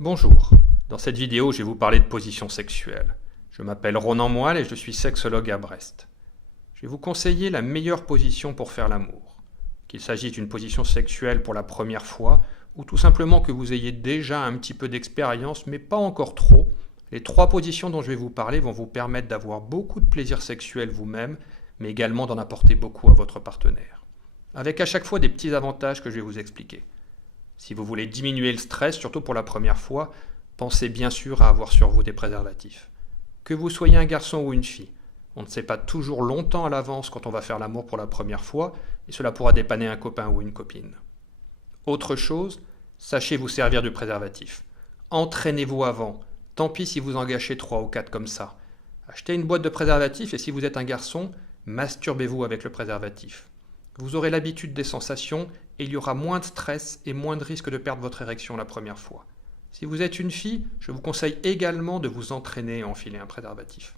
Bonjour, dans cette vidéo je vais vous parler de position sexuelle. Je m'appelle Ronan Moelle et je suis sexologue à Brest. Je vais vous conseiller la meilleure position pour faire l'amour. Qu'il s'agisse d'une position sexuelle pour la première fois ou tout simplement que vous ayez déjà un petit peu d'expérience mais pas encore trop, les 3 positions dont je vais vous parler vont vous permettre d'avoir beaucoup de plaisir sexuel vous-même mais également d'en apporter beaucoup à votre partenaire. Avec à chaque fois des petits avantages que je vais vous expliquer. Si vous voulez diminuer le stress, surtout pour la première fois, pensez bien sûr à avoir sur vous des préservatifs. Que vous soyez un garçon ou une fille, on ne sait pas toujours longtemps à l'avance quand on va faire l'amour pour la première fois, et cela pourra dépanner un copain ou une copine. Autre chose, sachez vous servir du préservatif. Entraînez-vous avant, tant pis si vous en gâchez 3 ou 4 comme ça. Achetez une boîte de préservatifs et si vous êtes un garçon, masturbez-vous avec le préservatif. Vous aurez l'habitude des sensations et il y aura moins de stress et moins de risque de perdre votre érection la première fois. Si vous êtes une fille, je vous conseille également de vous entraîner à enfiler un préservatif.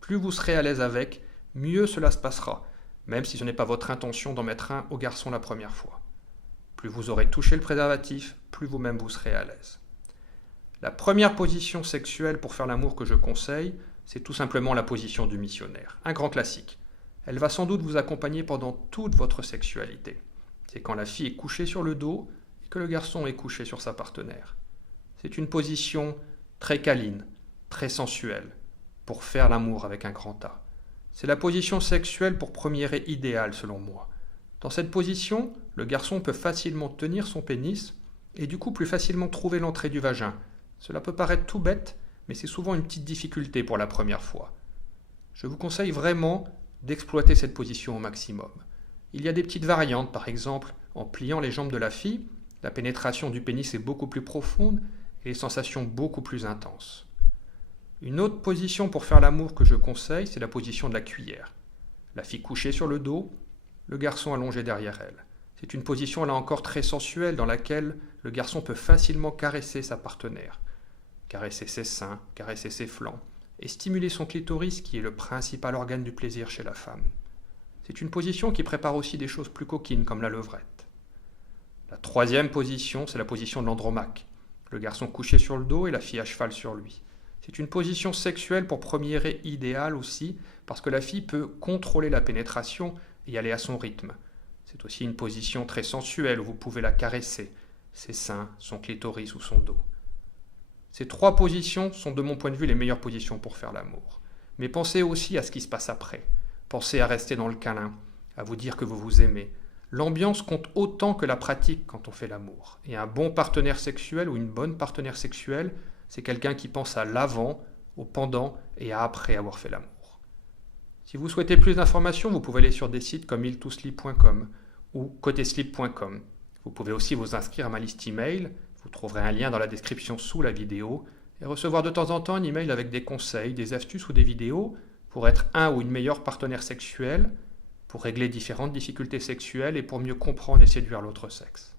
Plus vous serez à l'aise avec, mieux cela se passera, même si ce n'est pas votre intention d'en mettre un au garçon la première fois. Plus vous aurez touché le préservatif, plus vous-même vous serez à l'aise. La première position sexuelle pour faire l'amour que je conseille, c'est tout simplement la position du missionnaire, un grand classique. Elle va sans doute vous accompagner pendant toute votre sexualité. C'est quand la fille est couchée sur le dos et que le garçon est couché sur sa partenaire. C'est une position très câline, très sensuelle, pour faire l'amour avec un grand A. C'est la position sexuelle pour premier et idéale selon moi. Dans cette position, le garçon peut facilement tenir son pénis et du coup plus facilement trouver l'entrée du vagin. Cela peut paraître tout bête, mais c'est souvent une petite difficulté pour la première fois. Je vous conseille vraiment d'exploiter cette position au maximum. Il y a des petites variantes, par exemple, en pliant les jambes de la fille, la pénétration du pénis est beaucoup plus profonde et les sensations beaucoup plus intenses. Une autre position pour faire l'amour que je conseille, c'est la position de la cuillère. La fille couchée sur le dos, le garçon allongé derrière elle. C'est une position là encore très sensuelle dans laquelle le garçon peut facilement caresser sa partenaire, caresser ses seins, caresser ses flancs, et stimuler son clitoris qui est le principal organe du plaisir chez la femme. C'est une position qui prépare aussi des choses plus coquines comme la levrette. La troisième position, c'est la position de l'andromaque. Le garçon couché sur le dos et la fille à cheval sur lui. C'est une position sexuelle pour premier et idéale aussi, parce que la fille peut contrôler la pénétration et aller à son rythme. C'est aussi une position très sensuelle où vous pouvez la caresser, ses seins, son clitoris ou son dos. Ces 3 positions sont de mon point de vue les meilleures positions pour faire l'amour. Mais pensez aussi à ce qui se passe après. Pensez à rester dans le câlin, à vous dire que vous vous aimez. L'ambiance compte autant que la pratique quand on fait l'amour. Et un bon partenaire sexuel ou une bonne partenaire sexuelle, c'est quelqu'un qui pense à l'avant, au pendant et à après avoir fait l'amour. Si vous souhaitez plus d'informations, vous pouvez aller sur des sites comme il2sleep.com ou coteslip.com. Vous pouvez aussi vous inscrire à ma liste email. Vous trouverez un lien dans la description sous la vidéo et recevoir de temps en temps un email avec des conseils, des astuces ou des vidéos pour être un ou une meilleure partenaire sexuelle, pour régler différentes difficultés sexuelles et pour mieux comprendre et séduire l'autre sexe.